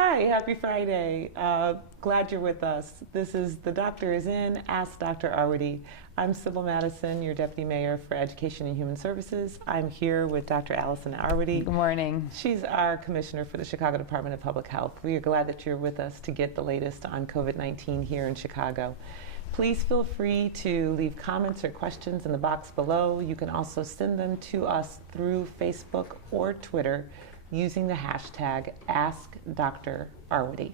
Hi, happy Friday. Glad you're with us. This is The Doctor is In, Ask Dr. Arwady. I'm Sybil Madison, your Deputy Mayor for Education and Human Services. I'm here with Dr. Allison Arwady. Good morning. She's our Commissioner for the Chicago Department of Public Health. We are glad that you're with us to get the latest on COVID-19 here in Chicago. Please feel free to leave comments or questions in the box below. You can also send them to us through Facebook or Twitter using the hashtag AskDrArwady.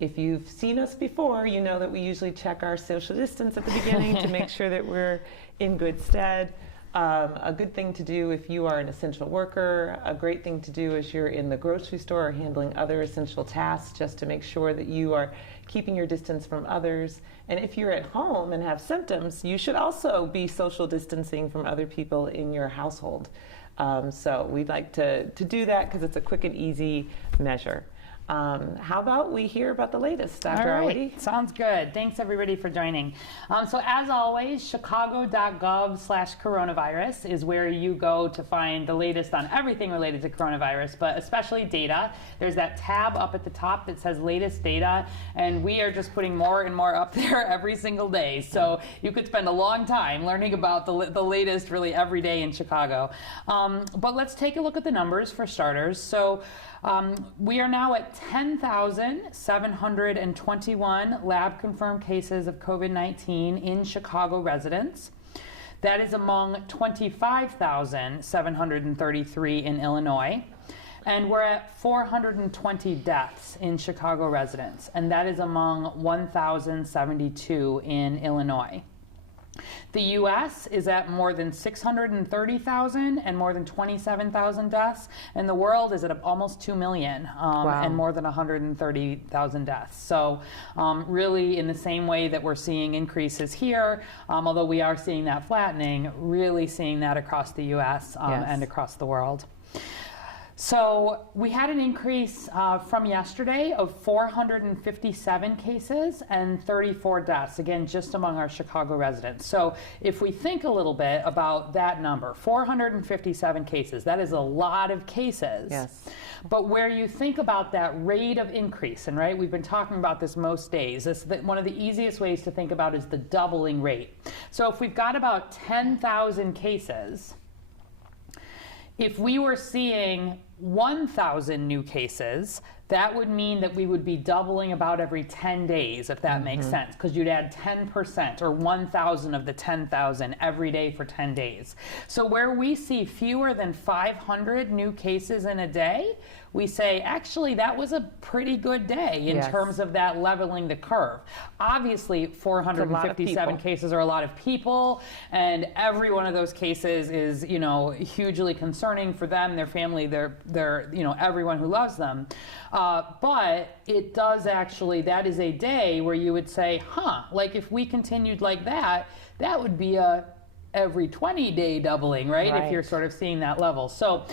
If you've seen us before, you know that we usually check our social distance at the beginning to make sure that we're in good stead. A good thing to do if you are an essential worker, a great thing to do if you're in the grocery store or handling other essential tasks, just to make sure that you are keeping your distance from others. And if you're at home and have symptoms, you should also be social distancing from other people in your household. So we'd like to do that because it's a quick and easy measure. How about we hear about the latest, Dr. Arwady? Sounds good. Thanks everybody for joining. So as always, chicago.gov/coronavirus is where you go to find the latest on everything related to coronavirus, but especially data. There's that tab up at the top that says latest data, and we are just putting more and more up there every single day. So you could spend a long time learning about the latest really every day in Chicago. But let's take a look at the numbers for starters. So we are now at 10,721 lab-confirmed cases of COVID-19 in Chicago residents. That is among 25,733 in Illinois. And we're at 420 deaths in Chicago residents, and that is among 1,072 in Illinois. The U.S. is at more than 630,000 and more than 27,000 deaths, and the world is at almost 2 million and more than 130,000 deaths. So really in the same way that we're seeing increases here, although we are seeing that flattening, really seeing that across the U.S. And across the world. So we had an increase from yesterday of 457 cases and 34 deaths, again, just among our Chicago residents. So if we think a little bit about that number, 457 cases, that is a lot of cases. Yes. But where you think about that rate of increase, and right, we've been talking about this most days, one of the easiest ways to think about is the doubling rate. So if we've got about 10,000 cases, if we were seeing 1,000 new cases, that would mean that we would be doubling about every 10 days, if that makes sense, because you'd add 10% or 1,000 of the 10,000 every day for 10 days. So where we see fewer than 500 new cases in a day, we say, actually, that was a pretty good day in terms of that leveling the curve. Obviously, 457 cases are a lot of people, and every one of those cases is, hugely concerning for them, their family, their everyone who loves them. But it does actually, that is a day where you would say, like if we continued like that, that would be a every 20-day doubling, right? If you're sort of seeing that level. So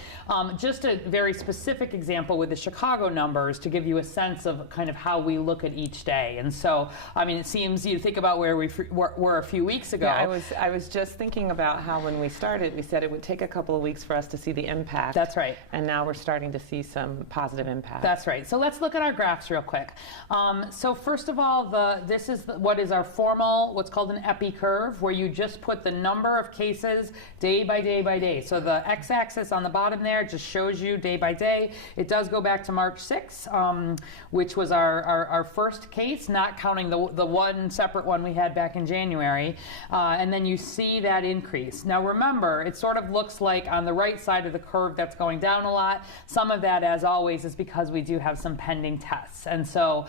just a very specific example with the Chicago numbers to give you a sense of kind of how we look at each day. And so, I mean, it seems you think about where we were a few weeks ago. Yeah, I was just thinking about how when we started, we said it would take a couple of weeks for us to see the impact. That's right. And now we're starting to see some positive impact. That's right. So let's look at our graphs real quick. So first of all, this is what is our formal, what's called an epi curve, where you just put the number of cases day by day by day. So the x-axis on the bottom there just shows you day by day. It does go back to March 6th, which was our first case, not counting the one separate one we had back in January. And then you see that increase. Now remember, it sort of looks like on the right side of the curve that's going down a lot. Some of that, as always, is because we do have some pending tests. And so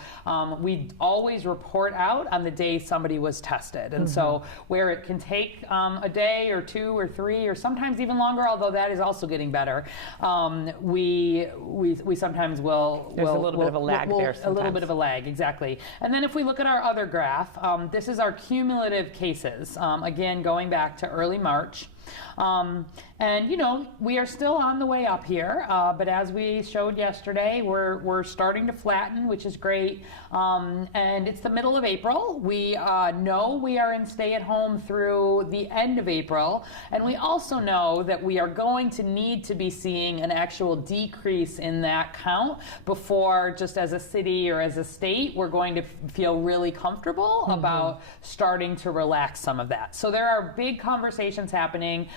we always report out on the day somebody was tested. And so where it can take a day or two or three or sometimes even longer, although that is also getting better, we sometimes will. There's a little bit of a lag there sometimes. A little bit of a lag, exactly. And then if we look at our other graph, this is our cumulative cases, again going back to early March. And we are still on the way up here, but as we showed yesterday, we're starting to flatten, which is great. And it's the middle of April. We know we are in stay-at-home through the end of April, and we also know that we are going to need to be seeing an actual decrease in that count before, just as a city or as a state, we're going to feel really comfortable about starting to relax some of that. So there are big conversations happening.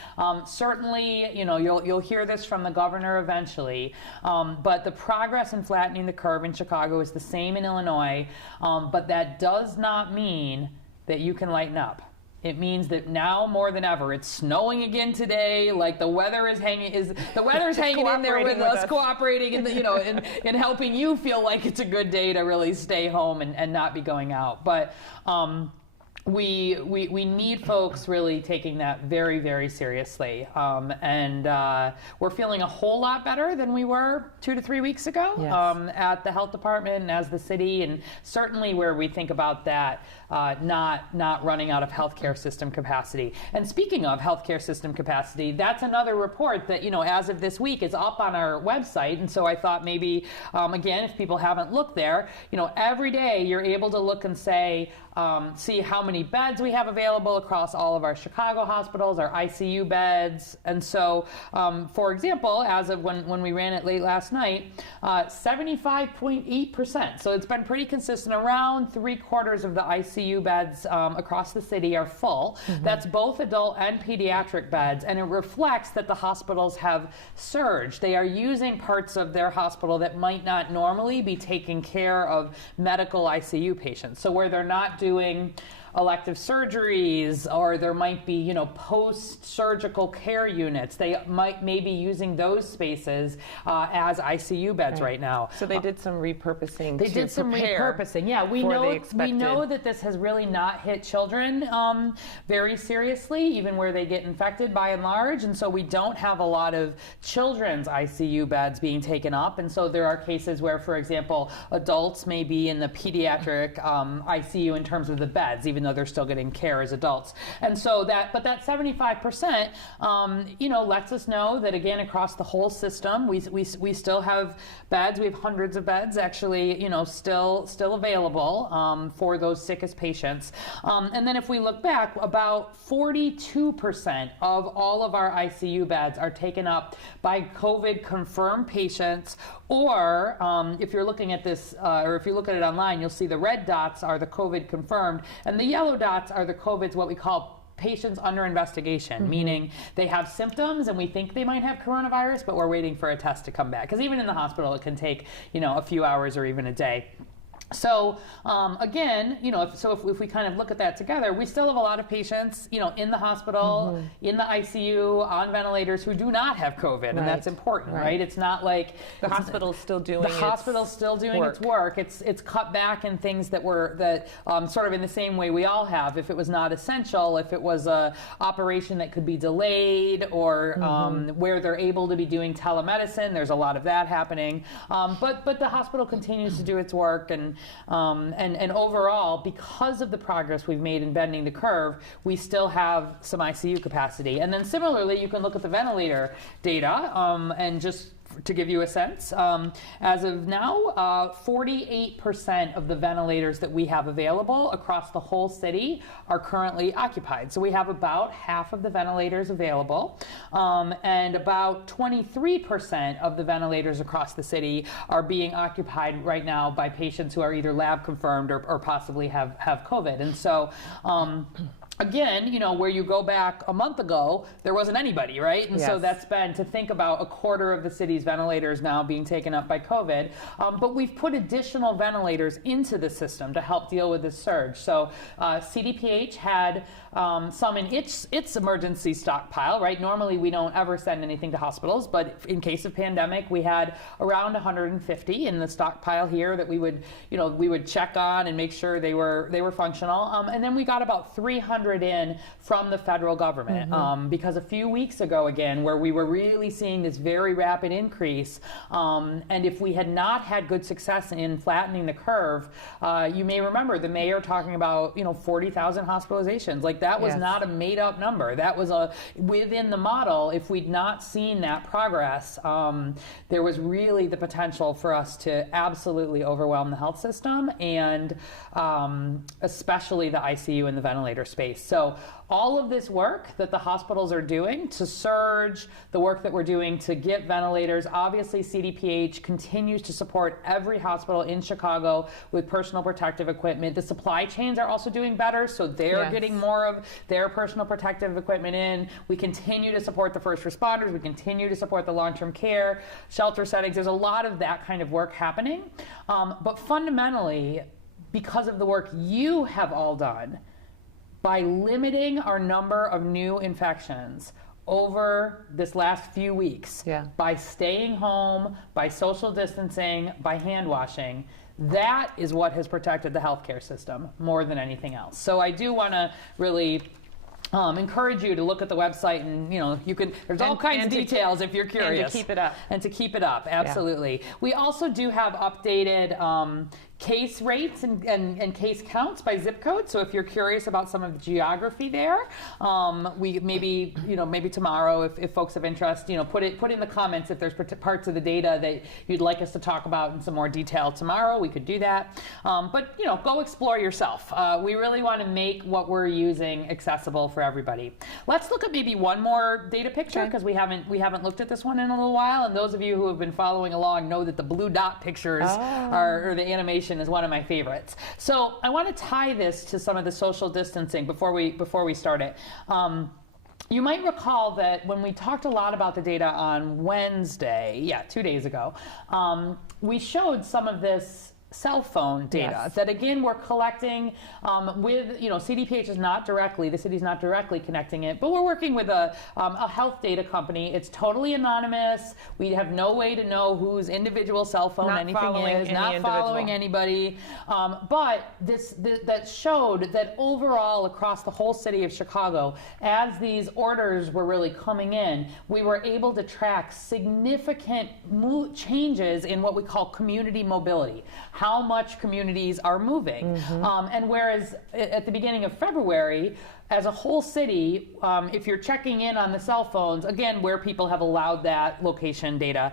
Certainly, you'll hear this from the governor eventually, but the progress in flattening the curve in Chicago is the same in Illinois, but that does not mean that you can lighten up. It means that now more than ever, it's snowing again today. Like the weather is hanging in there with us, cooperating in helping you feel like it's a good day to really stay home and not be going out. But we need folks really taking that very, very seriously. And we're feeling a whole lot better than we were 2 to 3 weeks ago at the health department and as the city, and certainly where we think about that not running out of healthcare system capacity. And speaking of healthcare system capacity, that's another report that, as of this week is up on our website. And so I thought maybe, again, if people haven't looked there, every day you're able to look and say, see how many beds we have available across all of our Chicago hospitals, our ICU beds. And so, for example, as of when we ran it late last night, 75.8%. So it's been pretty consistent. Around 3/4 of the ICU beds across the city are full. That's both adult and pediatric beds. And it reflects that the hospitals have surged. They are using parts of their hospital that might not normally be taking care of medical ICU patients. So where they're not doing elective surgeries, or there might be, post-surgical care units. They may be using those spaces as ICU beds right now. So they did some repurposing. They did some repurposing. Yeah, we know that this has really not hit children very seriously, even where they get infected by and large. And so we don't have a lot of children's ICU beds being taken up. And so there are cases where, for example, adults may be in the pediatric ICU in terms of the beds, even though they're still getting care as adults. And so that 75%, lets us know that, again, across the whole system, we still have beds. We have hundreds of beds actually, still available for those sickest patients. And then if we look back, about 42% of all of our ICU beds are taken up by COVID confirmed patients, or if you're looking at this, or if you look at it online, you'll see the red dots are the COVID confirmed, and the yellow dots are the COVID's, what we call patients under investigation, meaning they have symptoms and we think they might have coronavirus, but we're waiting for a test to come back. Because even in the hospital, it can take, a few hours or even a day. So again, if we kind of look at that together, we still have a lot of patients, in the hospital, in the ICU, on ventilators who do not have COVID, and that's important, right? It's not like the hospital's still doing its work. It's cut back in things that sort of in the same way we all have. If it was not essential, if it was a operation that could be delayed, or where they're able to be doing telemedicine, there's a lot of that happening. But the hospital continues to do its work, and overall, because of the progress we've made in bending the curve, we still have some ICU capacity. And then similarly, you can look at the ventilator data, and just to give you a sense, as of now, 48% of the ventilators that we have available across the whole city are currently occupied. So we have about half of the ventilators available, and about 23% of the ventilators across the city are being occupied right now by patients who are either lab confirmed or possibly have COVID. And so, again, where you go back a month ago, there wasn't anybody, right? And so that's been to think about a quarter of the city's ventilators now being taken up by COVID. But we've put additional ventilators into the system to help deal with this surge. So CDPH had some in its emergency stockpile, right? Normally we don't ever send anything to hospitals, but in case of pandemic, we had around 150 in the stockpile here that we would check on and make sure they were functional. And then we got about 300 100 in from the federal government. Because a few weeks ago, again, where we were really seeing this very rapid increase, and if we had not had good success in flattening the curve, you may remember the mayor talking about 40,000 hospitalizations. Like, that was not a made up number. That was within the model. If we'd not seen that progress, there was really the potential for us to absolutely overwhelm the health system, and especially the ICU and the ventilator space. So all of this work that the hospitals are doing to surge, the work that we're doing to get ventilators, obviously CDPH continues to support every hospital in Chicago with personal protective equipment. The supply chains are also doing better, so they're getting more of their personal protective equipment in. We continue to support the first responders. We continue to support the long-term care, shelter settings. There's a lot of that kind of work happening. But fundamentally, because of the work you have all done, by limiting our number of new infections over this last few weeks, by staying home, by social distancing, by hand washing, that is what has protected the healthcare system more than anything else. So I do want to really encourage you to look at the website, and you can. There's all kinds of details if you're curious. And to keep it up. And to keep it up, absolutely. We also do have updated case rates and case counts by zip code. So if you're curious about some of the geography there, we maybe tomorrow, if folks have interest, put in the comments if there's parts of the data that you'd like us to talk about in some more detail tomorrow. We could do that. But go explore yourself. We really want to make what we're using accessible for everybody. Let's look at maybe one more data picture, because we haven't looked at this one in a little while. And those of you who have been following along know that the blue dot pictures or the animation is one of my favorites. So I want to tie this to some of the social distancing before we start it. You might recall that when we talked a lot about the data on Wednesday, 2 days ago, we showed some of this cell phone data that, again, we're collecting with, CDPH is not directly, the city's not directly connecting it, but we're working with a health data company. It's totally anonymous. We have no way to know whose individual cell phone anything is, not following anybody. But that showed that overall across the whole city of Chicago, as these orders were really coming in, we were able to track significant changes in what we call community mobility. How much communities are moving. And whereas at the beginning of February, as a whole city, if you're checking in on the cell phones, again, where people have allowed that location data,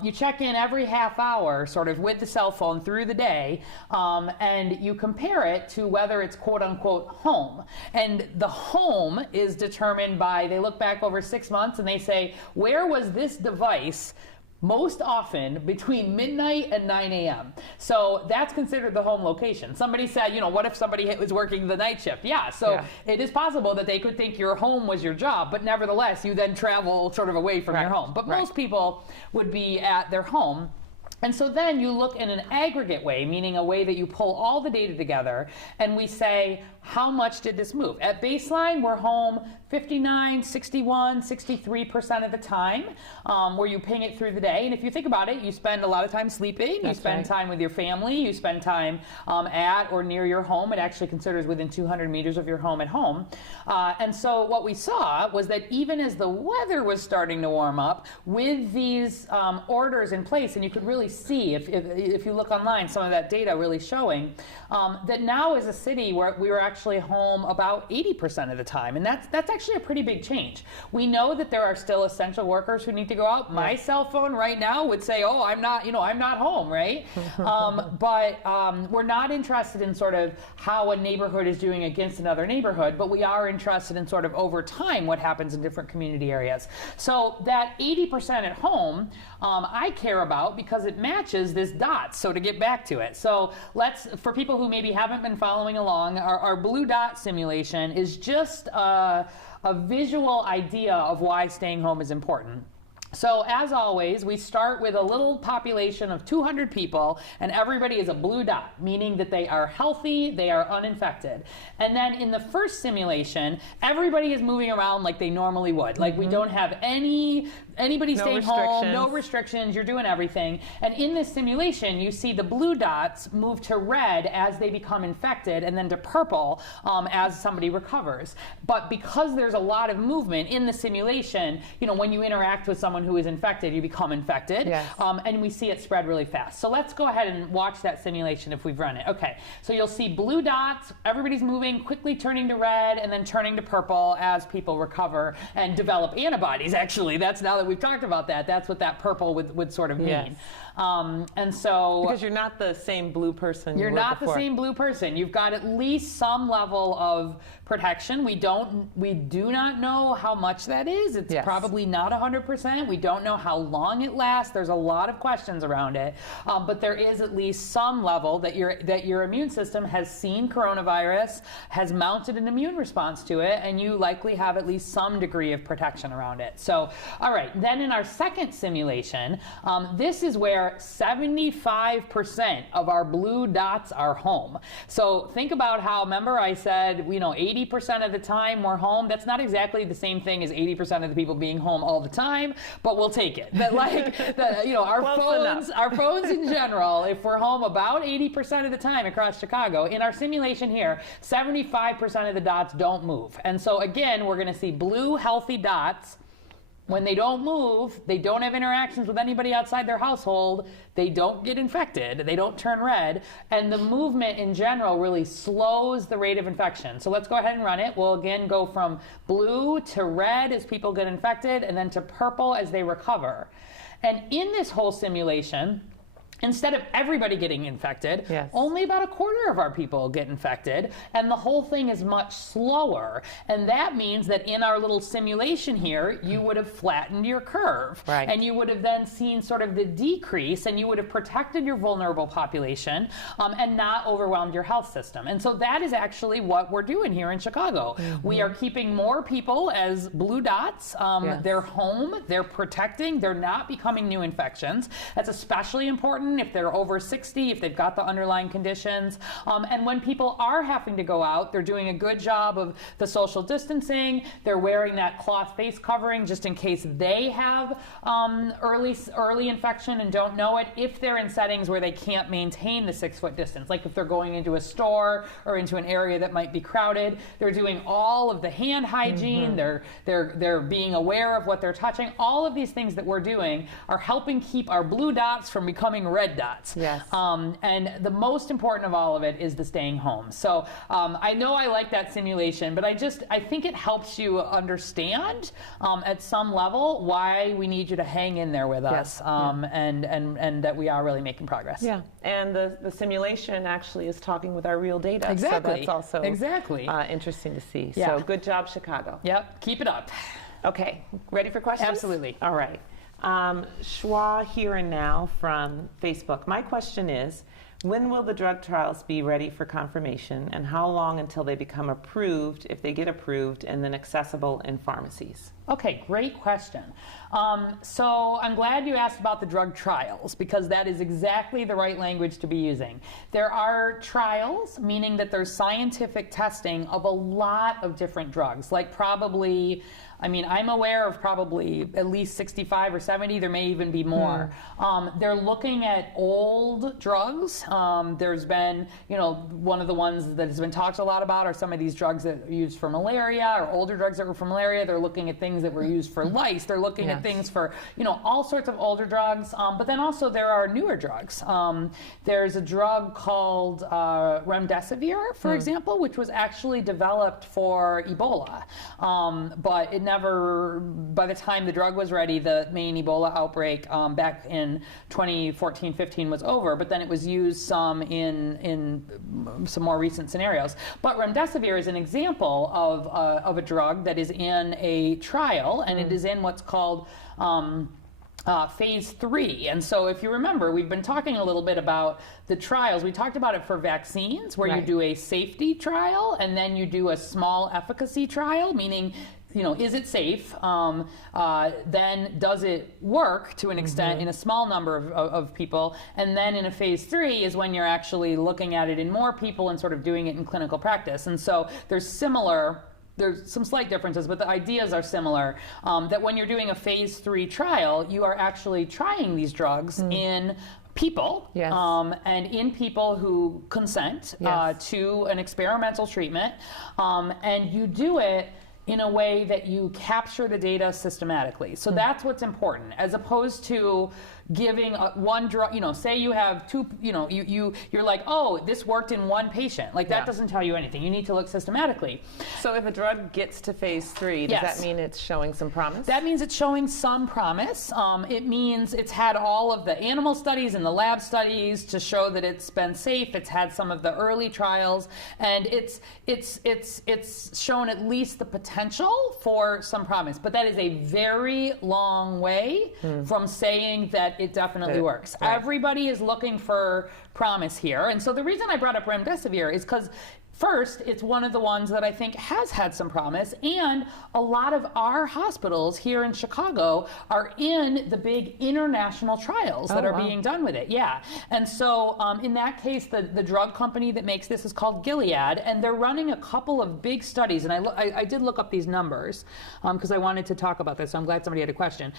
you check in every half hour sort of with the cell phone through the day, and you compare it to whether it's quote unquote home. And the home is determined by, they look back over 6 months and they say, where was this device most often between midnight and 9 a.m. So that's considered the home location. Somebody said, what if somebody was working the night shift? It is possible that they could think your home was your job, but nevertheless, you then travel sort of away from your home. But most people would be at their home. And so then you look in an aggregate way, meaning a way that you pull all the data together, and we say, how much did this move? At baseline, we're home 59, 61, 63% of the time, where you ping it through the day. And if you think about it, you spend a lot of time sleeping, you spend time with your family, you spend time at or near your home. It actually considers within 200 meters of your home at home. And so what we saw was that even as the weather was starting to warm up, with these orders in place, and you could really see, if you look online, some of that data really showing that now as a city where we were actually home about 80% of the time, and that's actually a pretty big change. We know that there are still essential workers who need to go out. My cell phone right now would say, "Oh, I'm not home," right? But we're not interested in sort of how a neighborhood is doing against another neighborhood, but we are interested in sort of over time what happens in different community areas. So that 80% at home, I care about because it matches this dot. So to get back to it, so for people who maybe haven't been following along, our blue dot simulation is just a visual idea of why staying home is important. So as always, we start with a little population of 200 people, and everybody is a blue dot, meaning that they are healthy, they are uninfected. And then in the first simulation, everybody is moving around like they normally would. Like we don't have any anybody No staying home, restrictions. no restrictions, you're doing everything. And in this simulation, you see the blue dots move to red as they become infected, and then to purple as somebody recovers. But because there's a lot of movement in the simulation, you know, when you interact with someone who is infected, you become infected. Yes. And we see it spread really fast. So let's go ahead and watch that simulation if we've run it. Okay, so you'll see blue dots, everybody's moving, quickly turning to red, and then turning to purple as people recover and develop antibodies, actually. That's, now that we've talked about that, that's what that purple would sort of mean. Yes. And so... Because you're not the same blue person You're you were not before. the same blue person. You've got at least some level of protection. We do not know how much that is. It's Yes. probably not 100%. We don't know how long it lasts. There's a lot of questions around it. But there is at least some level that your immune system has seen coronavirus, has mounted an immune response to it, and you likely have at least some degree of protection around it. So, all right, then in our second simulation, this is where 75% of our blue dots are home. So think about how, remember I said, you know, 80% of the time we're home. That's not exactly the same thing as 80% of the people being home all the time, but we'll take it. That, like, you know, our phones in general, if we're home about 80% of the time across Chicago, in our simulation here, 75% of the dots don't move. And so again, we're going to see blue healthy dots. When they don't move, they don't have interactions with anybody outside their household, they don't get infected, they don't turn red, and the movement in general really slows the rate of infection. So let's go ahead and run it. We'll again go from blue to red as people get infected, and then to purple as they recover. And in this whole simulation, instead of everybody getting infected, yes. only about a quarter of our people get infected, and the whole thing is much slower. And that means that in our little simulation here, you would have flattened your curve. Right. And you would have then seen sort of the decrease, and you would have protected your vulnerable population and not overwhelmed your health system. And so that is actually what we're doing here in Chicago. Mm-hmm. We are keeping more people as blue dots. Yes. They're home, they're protecting, they're not becoming new infections. That's especially important if they're over 60, if they've got the underlying conditions. And when people are having to go out, they're doing a good job of the social distancing. They're wearing that cloth face covering just in case they have early infection and don't know it, if they're in settings where they can't maintain the 6-foot distance. Like if they're going into a store or into an area that might be crowded, they're doing all of the hand hygiene, they're being aware of what they're touching. All of these things that we're doing are helping keep our blue dots from becoming red dots. Yes. And the most important of all of it is the staying home. So I know I like that simulation, but I think it helps you understand at some level why we need you to hang in there with us, and that we are really making progress. Yeah, and the simulation actually is talking with our real data. Exactly. So that's also interesting to see. Yeah. So good job, Chicago. Yep, keep it up. Okay, ready for questions? Absolutely. All right. Schwa Here and Now from Facebook. My question is, when will the drug trials be ready for confirmation, and how long until they become approved, if they get approved, and then accessible in pharmacies? Okay, great question. So I'm glad you asked about the drug trials, because that is exactly the right language to be using. There are trials, meaning that there's scientific testing of a lot of different drugs, like probably, I mean, I'm aware of probably at least 65 or 70, there may even be more. They're looking at old drugs. There's been, you know, one of the ones that has been talked a lot about are some of these drugs that are used for malaria, or older drugs that were for malaria. They're looking at things that were used for lice. They're looking at things for, you know, all sorts of older drugs. But then also there are newer drugs. There's a drug called remdesivir, for example, which was actually developed for Ebola. But it never, by the time the drug was ready, the main Ebola outbreak back in 2014-15 was over, but then it was used some in some more recent scenarios. But remdesivir is an example of a drug that is in a trial, and it is in what's called phase 3. And so if you remember, we've been talking a little bit about the trials. We talked about it for vaccines, where you do a safety trial and then you do a small efficacy trial, meaning, you know, is it safe? Then does it work to an extent in a small number of people? And then in a phase 3 is when you're actually looking at it in more people and sort of doing it in clinical practice. And so there's similar there's some slight differences, but the ideas are similar, that when you're doing a phase 3 trial, you are actually trying these drugs in people, yes. And in people who consent yes. to an experimental treatment, and you do it in a way that you capture the data systematically. So that's what's important, as opposed to giving one drug, say you have two, you're like, oh, this worked in one patient. Like that doesn't tell you anything. You need to look systematically. So if a drug gets to phase 3, does that mean it's showing some promise? That means it's showing some promise. It means it's had all of the animal studies and the lab studies to show that it's been safe. It's had some of the early trials, and it's shown at least the potential for some promise. But that is a very long way from saying that it definitely works. Right. Everybody is looking for promise here. And so the reason I brought up remdesivir is because first, it's one of the ones that I think has had some promise, and a lot of our hospitals here in Chicago are in the big international trials that are being done with it. Yeah. And so in that case, the drug company that makes this is called Gilead, and they're running a couple of big studies. And I did look up these numbers because I wanted to talk about this, so I'm glad somebody had a question.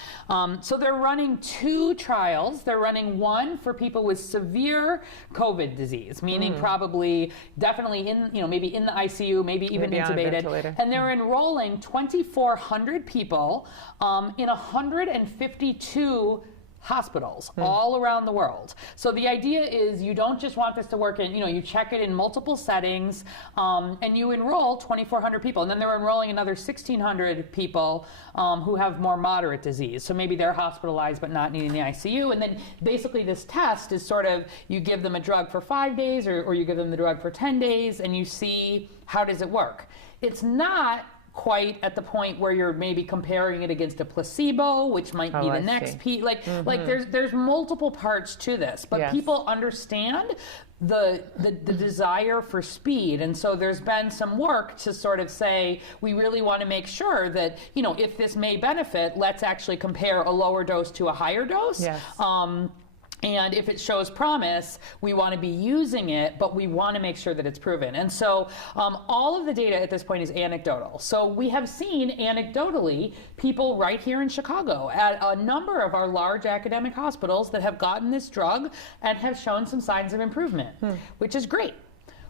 So they're running 2 trials. They're running one for people with severe COVID disease, meaning probably definitely maybe in the ICU, maybe even intubated. And they're enrolling 2,400 people in 152 hospitals all around the world. So the idea is you don't just want this to work in, you check it in multiple settings, and you enroll 2,400 people. And then they're enrolling another 1,600 people who have more moderate disease. So maybe they're hospitalized but not needing the ICU. And then basically this test is sort of, you give them a drug for 5 days or you give them the drug for 10 days and you see how does it work. It's not quite at the point where you're maybe comparing it against a placebo, which might be the next piece. Like there's multiple parts to this, but people understand the desire for speed. And so there's been some work to sort of say, we really want to make sure that, if this may benefit, let's actually compare a lower dose to a higher dose. Yes. And if it shows promise, we want to be using it, but we want to make sure that it's proven. And so all of the data at this point is anecdotal. So we have seen anecdotally people right here in Chicago at a number of our large academic hospitals that have gotten this drug and have shown some signs of improvement, which is great.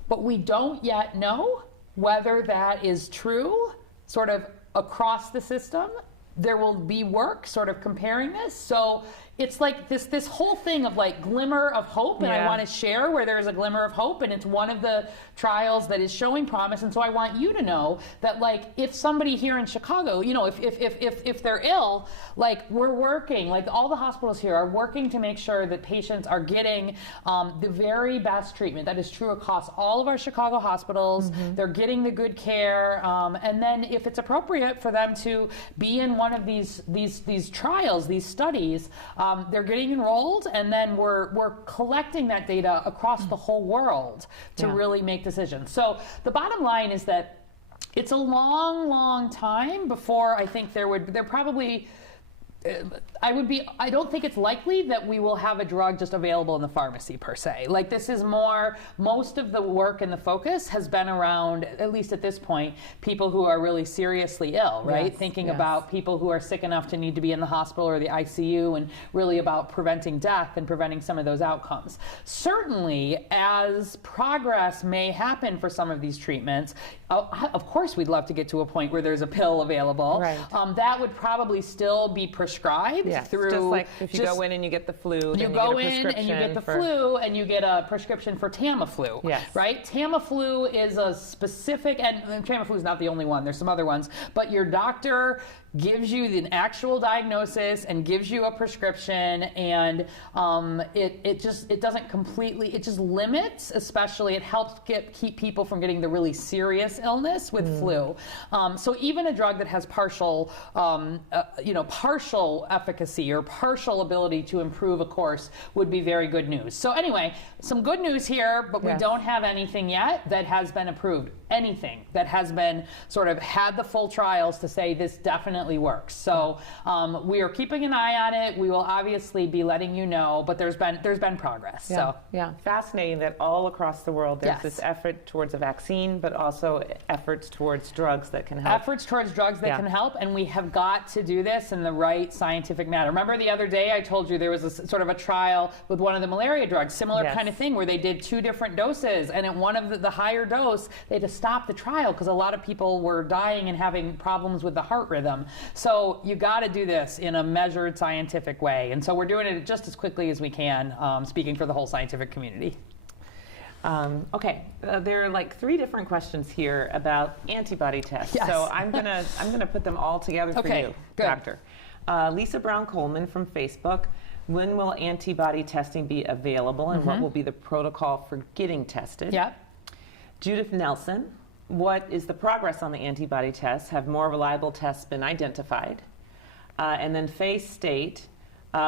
But we don't yet know whether that is true sort of across the system. There will be work sort of comparing this. So it's like this whole thing of like glimmer of hope, and I want to share where there's a glimmer of hope, and it's one of the trials that is showing promise. And so I want you to know that, like, if somebody here in Chicago, if they're ill, like, we're working, like all the hospitals here are working to make sure that patients are getting the very best treatment. That is true across all of our Chicago hospitals. They're getting the good care, and then if it's appropriate for them to be in one of these trials, these studies, they're getting enrolled, and then we're collecting that data across the whole world to really make decisions. So the bottom line is that it's a long, long time before I think I don't think it's likely that we will have a drug just available in the pharmacy per se. Like, this is most of the work and the focus has been around, at least at this point, people who are really seriously ill, right? Yes, Thinking about people who are sick enough to need to be in the hospital or the ICU, and really about preventing death and preventing some of those outcomes. Certainly, as progress may happen for some of these treatments, of course we'd love to get to a point where there's a pill available. Right. That would probably still be prescribed through, just like if you go in and you get the flu, you go in and you get the flu and you get a prescription for Tamiflu. Yes. Right? Tamiflu is a specific, and Tamiflu is not the only one, there's some other ones, but your doctor gives you an actual diagnosis and gives you a prescription, and it doesn't completely, it just limits, especially it helps keep people from getting the really serious illness with flu. So even a drug that has partial efficacy or partial ability to improve a course would be very good news. So anyway, some good news here, but we don't have anything yet that has been approved. Anything that has been sort of had the full trials to say this definitely definitely works. So we are keeping an eye on it. We will obviously be letting you know, but there's been progress. Yeah. So yeah, fascinating that all across the world there's Yes. this effort towards a vaccine, but also efforts towards drugs that can help. efforts towards drugs that Yeah. can help, and we have got to do this in the right scientific manner. Remember the other day I told you there was a sort of a trial with one of the malaria drugs, similar Yes. kind of thing, where they did 2 different doses, and at one of the higher dose, they had to stop the trial because a lot of people were dying and having problems with the heart rhythm. So you got to do this in a measured scientific way, and so we're doing it just as quickly as we can, speaking for the whole scientific community. Okay, there are like 3 different questions here about antibody tests. Yes. So I'm gonna put them all together for Okay, you, good. Doctor. Lisa Brown Coleman from Facebook. When will antibody testing be available, and what will be the protocol for getting tested? Yep. Judith Nelson. What is the progress on the antibody tests? Have more reliable tests been identified? And then Faye State.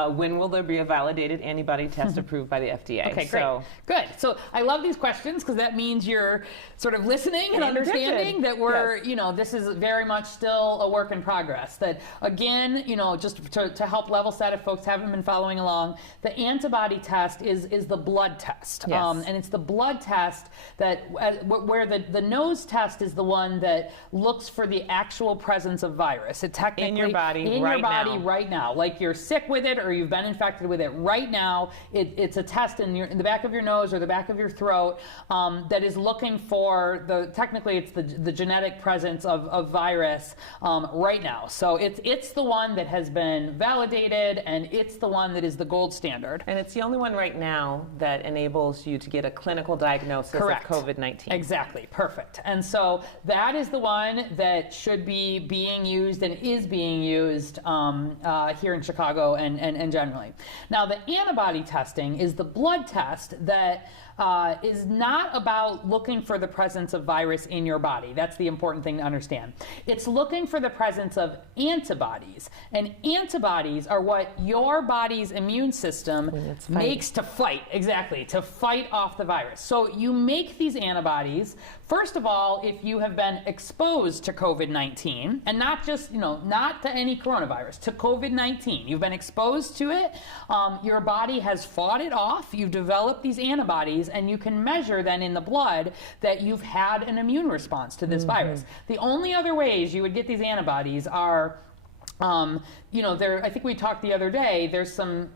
When will there be a validated antibody test approved by the FDA? Okay, great. So, Good. So I love these questions because that means you're sort of listening and Paying understanding attention. that we're, Yes. this is very much still a work in progress. That again, just to help level set if folks haven't been following along, the antibody test is the blood test. Yes. And it's the blood test that, where the nose test is the one that looks for the actual presence of virus. It technically In your body in right your body now. right now, like you're sick with it or you've been infected with it right now. It's a test in the back of your nose or the back of your throat that is looking for technically it's the genetic presence of virus right now. So it's the one that has been validated, and it's the one that is the gold standard. and it's the only one right now that enables you to get a clinical diagnosis Correct. of COVID-19. Exactly. Perfect. And so that is the one that should be being used and is being used here in Chicago and generally. Now, the antibody testing is the blood test that is not about looking for the presence of virus in your body. That's the important thing to understand. It's looking for the presence of antibodies. And antibodies are what your body's immune system it's fighting. makes to fight, to fight off the virus. So you make these antibodies, first of all, if you have been exposed to COVID-19, and not just, not to any coronavirus, to COVID-19. You've been exposed to it, your body has fought it off, you've developed these antibodies, and you can measure then in the blood that you've had an immune response to this virus. The only other ways you would get these antibodies are I think we talked the other day, there's some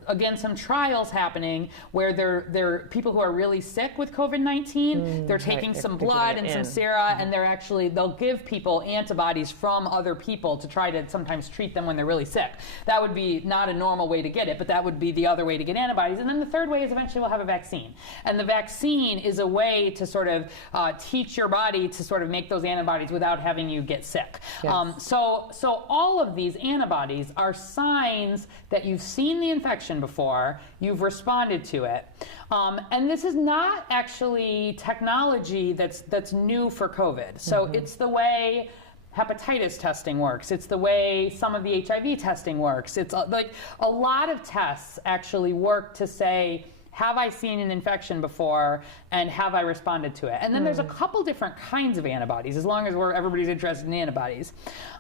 trials happening where they're people who are really sick with COVID-19, they're taking some blood and some sera, and they'll give people antibodies from other people to try to sometimes treat them when they're really sick. That would be not a normal way to get it, but that would be the other way to get antibodies. And then the third way is eventually we'll have a vaccine. And the vaccine is a way to sort of teach your body to sort of make those antibodies without having you get sick. Yes. So all of these antibodies are signs that you've seen the infection before, you've responded to it. And this is not actually technology that's new for COVID. So it's the way hepatitis testing works. It's the way some of the HIV testing works. It's like a lot of tests actually work to say, have I seen an infection before, and have I responded to it? And then there's a couple different kinds of antibodies, as long as everybody's interested in antibodies.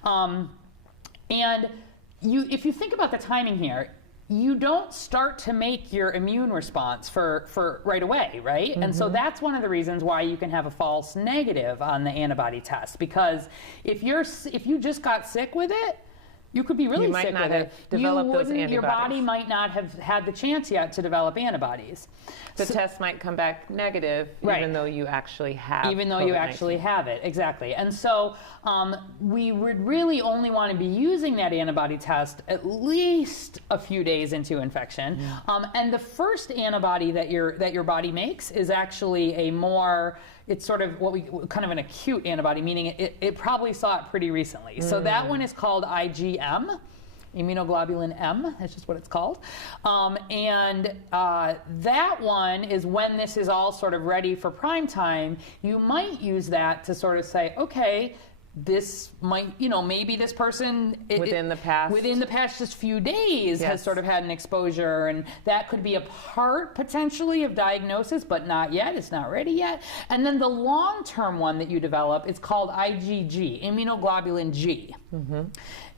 And if you think about the timing here, you don't start to make your immune response for right away, right? And so that's one of the reasons why you can have a false negative on the antibody test, because if you just got sick with it, you could be really You might sick not with have it. developed those Your body antibodies. might not have had the chance yet to develop antibodies. The test might come back negative, Right. even though you actually have Even though you COVID-19. actually have it, exactly. And so we would really only want to be using that antibody test at least a few days into infection. And the first antibody that your body makes is actually it's sort of kind of an acute antibody, meaning it probably saw it pretty recently. So that one is called IgM. Immunoglobulin M, that's just what it's called. And that one is when this is all sort of ready for prime time, you might use that to sort of say, okay, this might, maybe this person within the past just few days has sort of had an exposure, and that could be a part potentially of diagnosis, but not yet. It's not ready yet. And then the long-term one that you develop is called IgG, immunoglobulin G.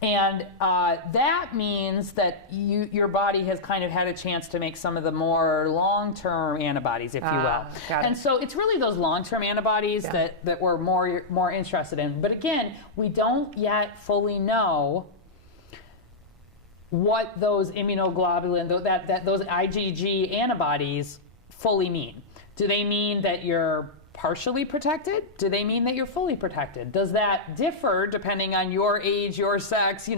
And that means that your body has kind of had a chance to make some of the more long-term antibodies, if you will. And so it's really those long-term antibodies that we're more interested in. But again, we don't yet fully know what those immunoglobulin, those IgG antibodies fully mean. Do they mean that you're partially protected? Do they mean that you're fully protected? Does that differ depending on your age, your sex,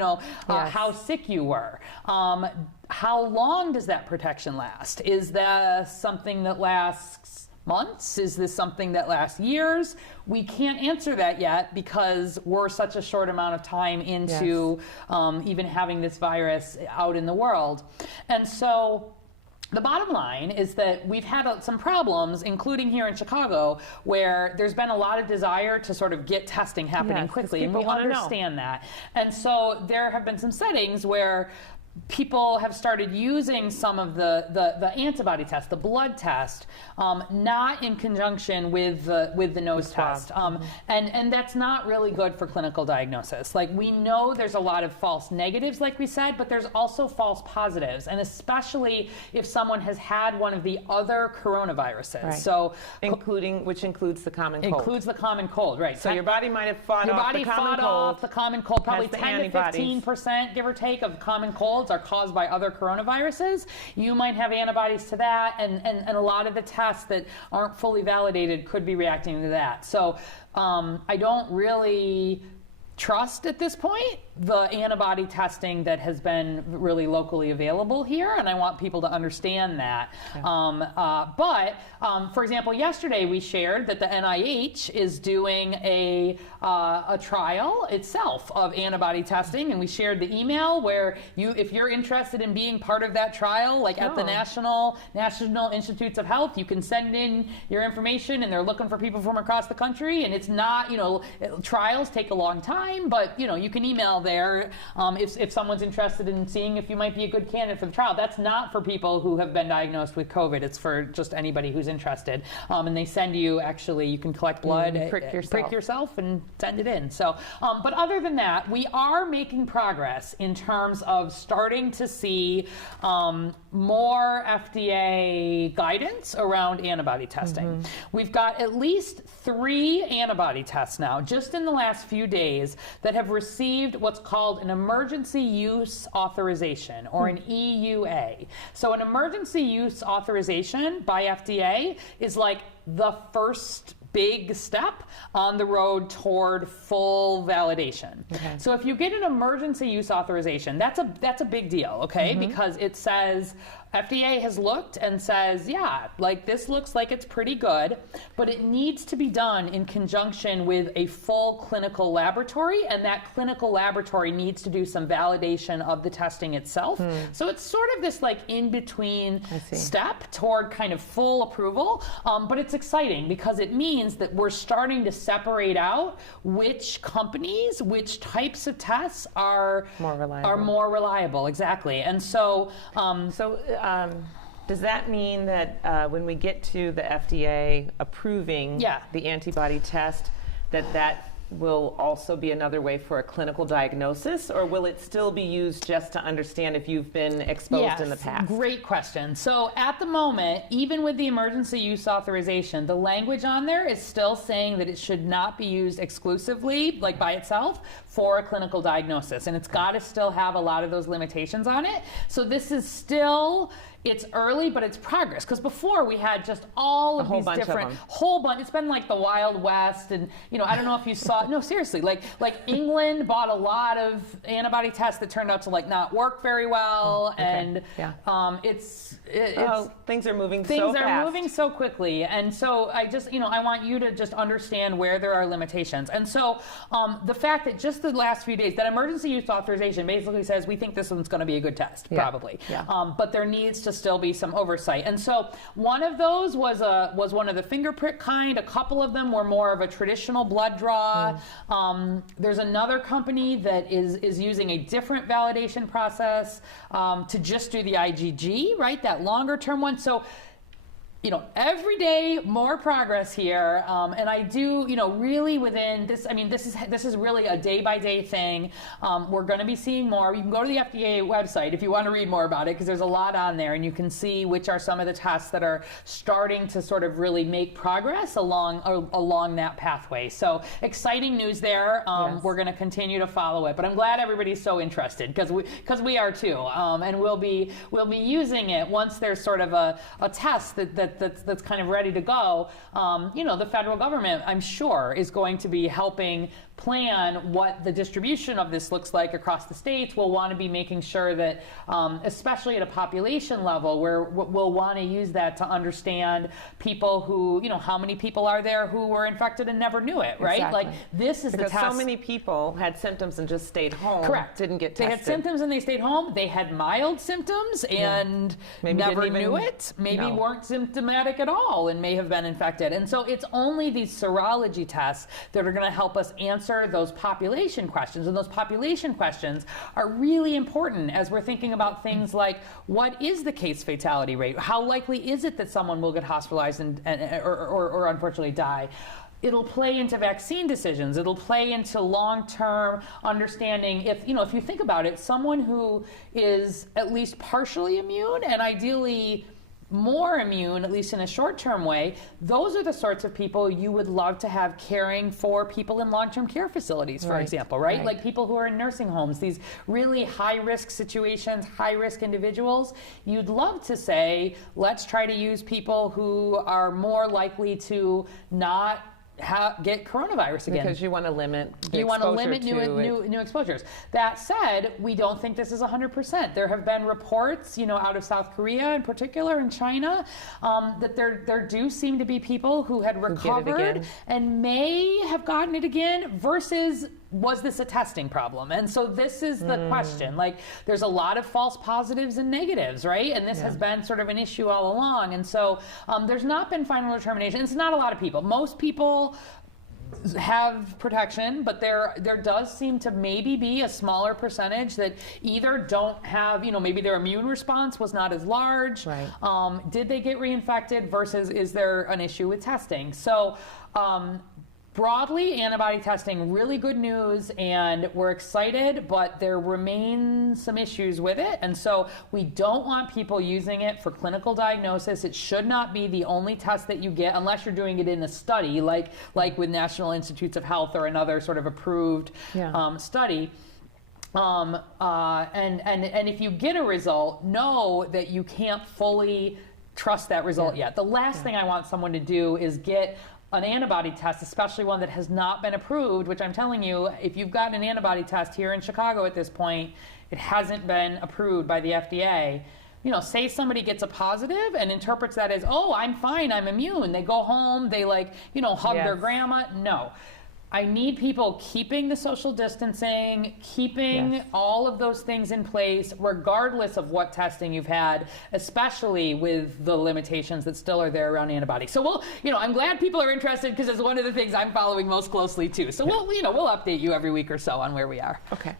how sick you were? How long does that protection last? Is that something that lasts months? Is this something that lasts years? We can't answer that yet because we're such a short amount of time into even having this virus out in the world. And so the bottom line is that we've had some problems, including here in Chicago, where there's been a lot of desire to sort of get testing happening quickly, and we understand that. And so there have been some settings where people have started using some of the antibody test, the blood test, not in conjunction with the nose test, and that's not really good for clinical diagnosis. Like, we know there's a lot of false negatives, like we said, but there's also false positives, and especially if someone has had one of the other coronaviruses. So, which includes the common cold. Includes the common cold, right? So your body might have fought off the common cold. Probably 10 to 15%, give or take, of common colds are caused by other coronaviruses. You might have antibodies to that, and a lot of the tests that aren't fully validated could be reacting to that. So I don't really trust at this point the antibody testing that has been really locally available here, and I want people to understand that. But for example, yesterday we shared that the NIH is doing a trial itself of antibody testing, and we shared the email where if you're interested in being part of that trial, like at the National Institutes of Health, you can send in your information, and they're looking for people from across the country. And it's not, trials take a long time, but you can email there if someone's interested in seeing if you might be a good candidate for the trial. That's not for people who have been diagnosed with COVID. It's for just anybody who's interested. And they send you, actually, you can collect blood, prick yourself, and send it in. So, but other than that, we are making progress in terms of starting to see more FDA guidance around antibody testing. We've got at least 3 antibody tests now, just in the last few days, that have received what's called an Emergency Use Authorization, or an EUA. So an Emergency Use Authorization by FDA is like the first big step on the road toward full validation. So if you get an Emergency Use Authorization, that's a big deal, okay? Because it says, FDA has looked and says, yeah, like, this looks like it's pretty good, but it needs to be done in conjunction with a full clinical laboratory, and that clinical laboratory needs to do some validation of the testing itself. So it's sort of this like in-between step toward kind of full approval, but it's exciting because it means that we're starting to separate out which companies, which types of tests are more reliable. Exactly. And so does that mean that when we get to the FDA approving the antibody test, that will also be another way for a clinical diagnosis, or will it still be used just to understand if you've been exposed in the past? Great question. So at the moment, even with the Emergency Use Authorization, the language on there is still saying that it should not be used exclusively, like by itself, for a clinical diagnosis. And it's got to still have a lot of those limitations on it. So this is still, it's early, but it's progress. Because before we had just all of these different, it's been like the Wild West. And, I don't know if you saw, no, seriously, like England bought a lot of antibody tests that turned out to not work very well. And things are moving so fast. Things are moving so quickly. And so I just, I want you to just understand where there are limitations. And so the fact that just the last few days, that Emergency Use Authorization basically says we think this one's going to be a good test, probably. But there needs to still be some oversight. And so one of those was one of the finger prick kind. A couple of them were more of a traditional blood draw. There's another company that is using a different validation process to just do the IgG, right? That longer term one. So, every day more progress here, and I do, really within this. I mean, this is really a day-by-day thing. We're going to be seeing more. You can go to the FDA website if you want to read more about it, because there's a lot on there, and you can see which are some of the tests that are starting to sort of really make progress along that pathway. So exciting news there. Yes. We're going to continue to follow it, but I'm glad everybody's so interested, because we are too, and we'll be using it once there's sort of a test that's kind of ready to go. The federal government, I'm sure, is going to be helping plan what the distribution of this looks like across the states. We'll want to be making sure that, especially at a population level, where we'll want to use that to understand people who, how many people are there who were infected and never knew it, right? Exactly. Like, this is because the test. so many people had symptoms and just stayed home. Correct. Didn't get They tested. had symptoms and they stayed home. They had mild symptoms and Maybe never didn't even knew it. Maybe know. weren't symptomatic at all and may have been infected. And so it's only these serology tests that are going to help us answer those population questions. And those population questions are really important as we're thinking about things like, what is the case fatality rate? How likely is it that someone will get hospitalized or unfortunately die? It'll play into vaccine decisions. It'll play into long-term understanding. If you think about it, someone who is at least partially immune and ideally more immune, at least in a short-term way, those are the sorts of people you would love to have caring for people in long-term care facilities, for example, right? Like people who are in nursing homes, these really high-risk situations, high-risk individuals. You'd love to say, let's try to use people who are more likely to not get coronavirus again. Because you want to limit the You want to exposure limit to new exposures. That said, we don't think this is 100%. There have been reports, out of South Korea in particular, and China, that there do seem to be people who had recovered and may have gotten it again, versus was this a testing problem? And so this is the question. Like, there's a lot of false positives and negatives, right? And this has been sort of an issue all along. And so there's not been final determination. It's not a lot of people. Most people have protection, but there does seem to maybe be a smaller percentage that either don't have, maybe their immune response was not as large. Right. Did they get reinfected versus is there an issue with testing? So broadly, antibody testing, really good news, and we're excited, but there remain some issues with it. And so we don't want people using it for clinical diagnosis. It should not be the only test that you get unless you're doing it in a study, like with National Institutes of Health or another sort of approved study. And if you get a result, know that you can't fully trust that result yet. The last thing I want someone to do is get an antibody test, especially one that has not been approved, which I'm telling you, if you've gotten an antibody test here in Chicago at this point, it hasn't been approved by the FDA. Say somebody gets a positive and interprets that as, oh, I'm fine, I'm immune. They go home, they hug their grandma. No. I need people keeping the social distancing, keeping all of those things in place, regardless of what testing you've had, especially with the limitations that still are there around antibodies. So I'm glad people are interested, because it's one of the things I'm following most closely too. So we'll update you every week or so on where we are. Okay.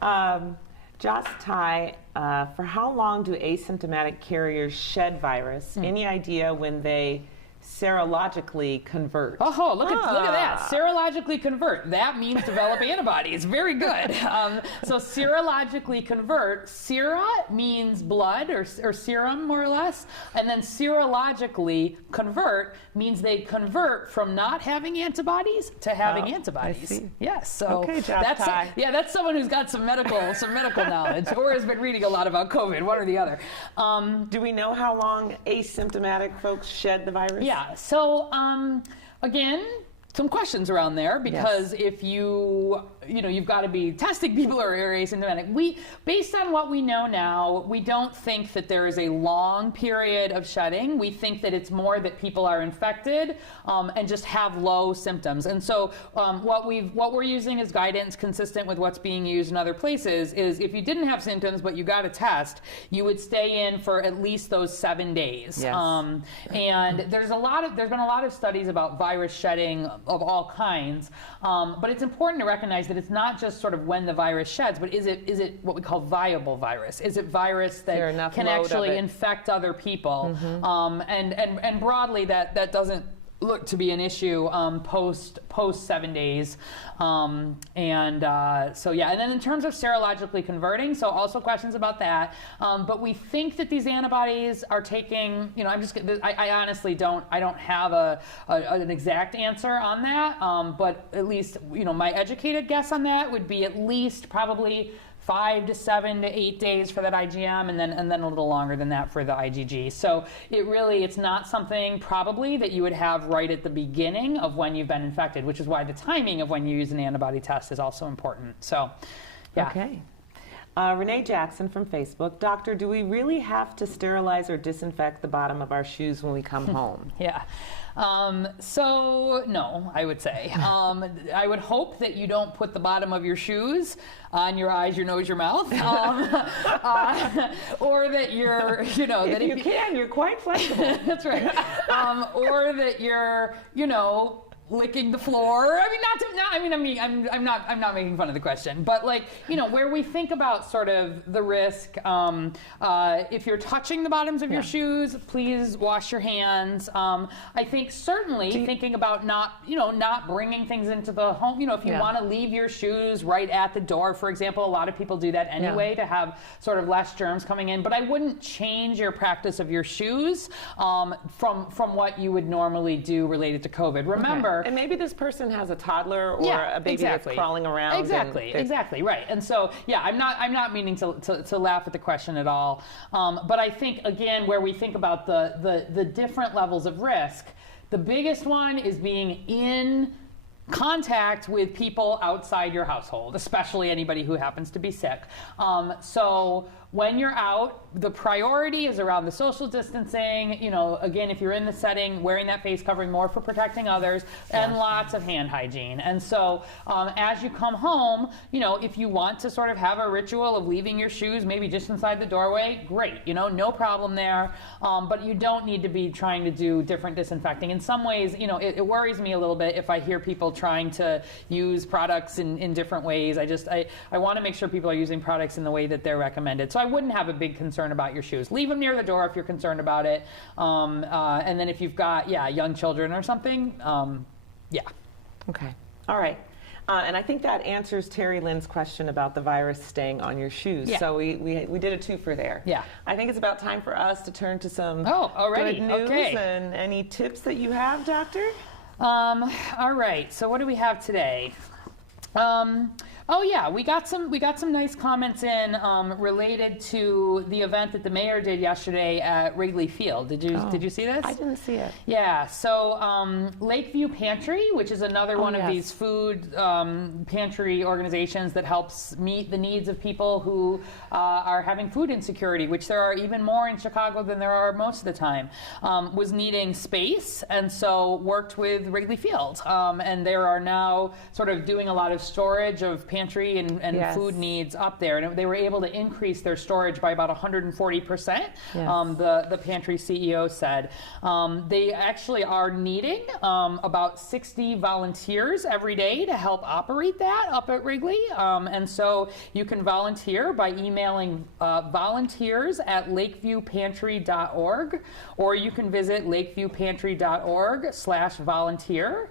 Joss Ty, for how long do asymptomatic carriers shed virus? Any idea when they serologically convert? Oh, look at that. Serologically convert. That means develop antibodies. Very good. So serologically convert. Sera means blood or serum, more or less. And then serologically convert means they convert from not having antibodies to having antibodies. I see. Yes. So okay, that's someone who's got some medical knowledge, or has been reading a lot about COVID, one or the other. Do we know how long asymptomatic folks shed the virus? Yeah, so again, some questions around there, because if you you've got to be testing people who are asymptomatic. Based on what we know now, we don't think that there is a long period of shedding. We think that it's more that people are infected and just have low symptoms. And so what we're using as guidance consistent with what's being used in other places is if you didn't have symptoms but you got a test, you would stay in for at least those 7 days. Yes. And there's been a lot of studies about virus shedding of all kinds, but it's important to recognize that it's not just sort of when the virus sheds, but is it what we call viable virus? Is it virus that can actually infect other people? And broadly, that doesn't look to be an issue post 7 days. So yeah, and then in terms of serologically converting, so also questions about that. But we think that these antibodies are taking, I honestly don't have an exact answer on that. But at least, my educated guess on that would be at least probably 5 to 7 to 8 days for that IgM, and then a little longer than that for the IgG. So it's not something probably that you would have right at the beginning of when you've been infected, which is why the timing of when you use an antibody test is also important. So, yeah. Okay. Renee Jackson from Facebook. Doctor, do we really have to sterilize or disinfect the bottom of our shoes when we come home? Yeah. So no, I would say. I would hope that you don't put the bottom of your shoes on your eyes, your nose, your mouth, or that you're, that if you can, you're quite flexible. That's right. Or that you're, licking the floor. I'm not making fun of the question, but where we think about sort of the risk, if you're touching the bottoms of your shoes, please wash your hands. I think certainly thinking about not bringing things into the home, if you want to leave your shoes right at the door, for example, a lot of people do that anyway to have sort of less germs coming in, but I wouldn't change your practice of your shoes from what you would normally do related to COVID. Remember, and maybe this person has a toddler or a baby that's crawling around. Exactly, right. And so, I'm not meaning to laugh at the question at all. But I think, again, where we think about the different levels of risk, the biggest one is being in contact with people outside your household, especially anybody who happens to be sick. So when you're out, the priority is around the social distancing. Again, if you're in the setting, wearing that face covering more for protecting others, and lots of hand hygiene. And so as you come home, if you want to sort of have a ritual of leaving your shoes maybe just inside the doorway, great, no problem there. But you don't need to be trying to do different disinfecting. In some ways, it worries me a little bit if I hear people trying to use products in different ways. I want to make sure people are using products in the way that they're recommended. So I wouldn't have a big concern about your shoes. Leave them near the door if you're concerned about it. And then if you've got, young children or something, Okay. All right. And I think that answers Terry Lynn's question about the virus staying on your shoes. Yeah. So we did a twofer there. Yeah. I think it's about time for us to turn to some already. good news. Okay. And any tips that you have, Doctor? All right. So what do we have today? We got some nice comments in related to the event that the mayor did yesterday at Wrigley Field. Did you see this? I didn't see it. Yeah. So Lakeview Pantry, which is another one of these food pantry organizations that helps meet the needs of people who are having food insecurity, which there are even more in Chicago than there are most of the time, was needing space, and so worked with Wrigley Field. And they are now sort of doing a lot of storage of pantry and food needs up there, and they were able to increase their storage by about 140%. The pantry CEO said they actually are needing about 60 volunteers every day to help operate that up at Wrigley, and so you can volunteer by emailing volunteers@lakeviewpantry.org, or you can visit lakeviewpantry.org/volunteer.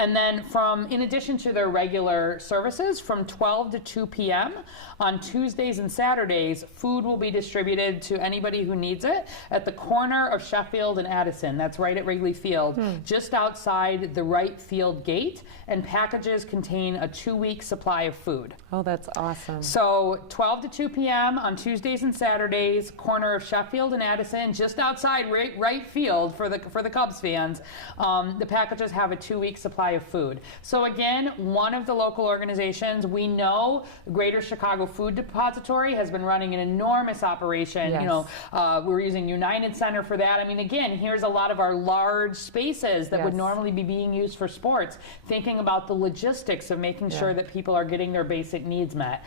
And then in addition to their regular services, from 12 to 2 p.m. on Tuesdays and Saturdays, food will be distributed to anybody who needs it at the corner of Sheffield and Addison. That's right at Wrigley Field, just outside the right field gate, and packages contain a 2-week supply of food. Oh, that's awesome. So 12 to 2 p.m. on Tuesdays and Saturdays, corner of Sheffield and Addison, just outside right field for the Cubs fans. The packages have a 2-week supply supply of food. So again, one of the local organizations, we know Greater Chicago Food Depository has been running an enormous operation. Yes. You know, we're using United Center for that. I mean, again, here's a lot of our large spaces that would normally be being used for sports, thinking about the logistics of making sure that people are getting their basic needs met.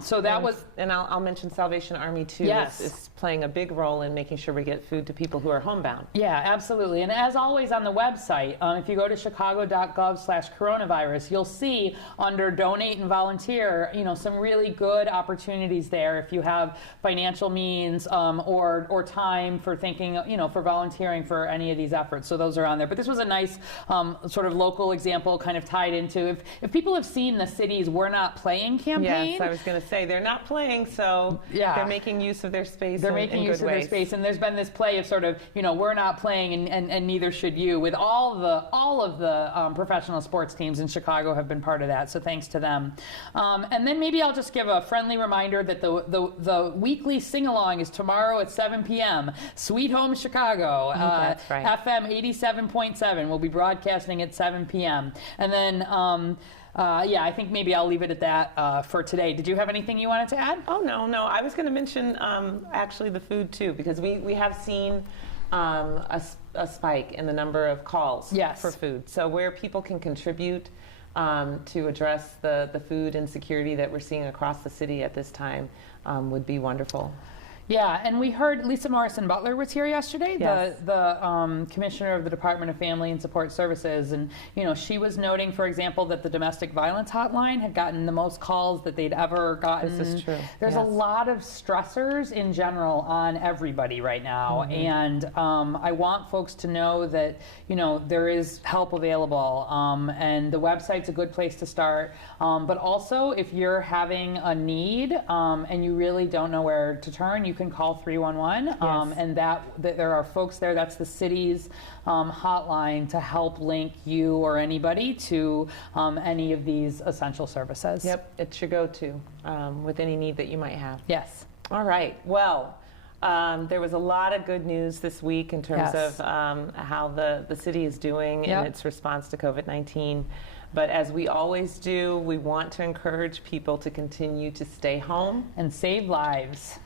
So that was... And I'll mention Salvation Army too. Yes. Is playing a big role in making sure we get food to people who are homebound. Yeah, absolutely. And as always on the website, if you go to chicago.gov/coronavirus, you'll see under donate and volunteer, you know, some really good opportunities there if you have financial means or time for thinking, you know, for volunteering for any of these efforts. So those are on there. But this was a nice sort of local example kind of tied into, if people have seen the city's We're Not Playing campaign. Yes, I was going to say, they're not playing, so they're making use of their space. They're making use of their space, and there's been this play of sort of, you know, we're not playing, and neither should you. With all of the professional sports teams in Chicago have been part of that. So thanks to them. And then maybe I'll just give a friendly reminder that the weekly sing along is tomorrow at 7 p.m. Sweet Home Chicago, that's right. FM 87.7. We'll be broadcasting at 7 p.m. And then. Yeah, I think maybe I'll leave it at that for today. Did you have anything you wanted to add? Oh, no. I was going to mention actually the food too, because we have seen a spike in the number of calls for food. So where people can contribute to address the food insecurity that we're seeing across the city at this time would be wonderful. Yeah, and we heard Lisa Morrison Butler was here yesterday, the commissioner of the Department of Family and Support Services, and you know, she was noting, for example, that the domestic violence hotline had gotten the most calls that they'd ever gotten. This is true. There's a lot of stressors in general on everybody right now, and I want folks to know that, you know, there is help available, and the website's a good place to start. But also, if you're having a need and you really don't know where to turn, you can call 311, and that there are folks there. That's the city's hotline to help link you or anybody to any of these essential services. Yep, it's your go-to with any need that you might have. Yes. All right. Well, there was a lot of good news this week in terms of how the city is doing in its response to COVID-19. But as we always do, we want to encourage people to continue to stay home and save lives.